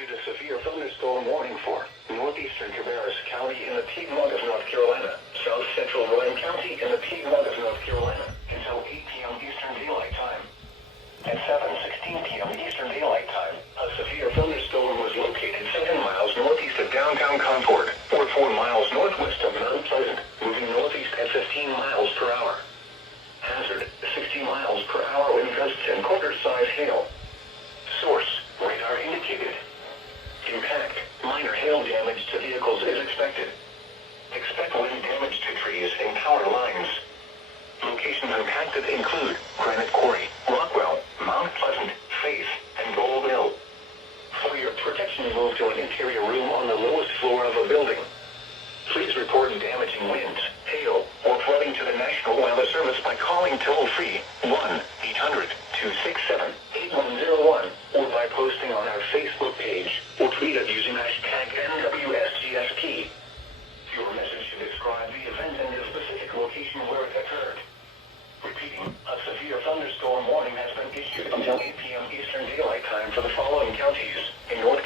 issued a severe thunderstorm warning for northeastern Cabarrus County in the Piedmont of North Carolina, south central Rowan County in the Piedmont of North Carolina until 8 p.m. Eastern Daylight Time. At 7:16 p.m. Eastern Daylight Time, a severe thunderstorm was located 7 miles northeast of downtown Concord, or 4 miles northwest of Mount Pleasant, moving northeast at 15 miles per hour. Hazard, 60 miles per hour wind gusts and quarter-size hail. Source, radar indicated. Impact, minor hail damage to vehicles is expected. Expect wind damage to trees and power lines. Locations impacted include Granite Quarry, Rockwell, Mount Pleasant, Faith, and Gold Mill. For your protection, move to an interior room on the lowest floor of a building. Please report damaging winds, hail, or flooding to the National Weather Service by calling toll-free 1-800-267-8101 or by posting on our Facebook page or tweet it using hashtag NWSGSP. Your message should describe the event and the specific location where it occurred. Repeating, a severe thunderstorm warning has been issued until 8 p.m. Eastern Daylight Time for the following counties in northern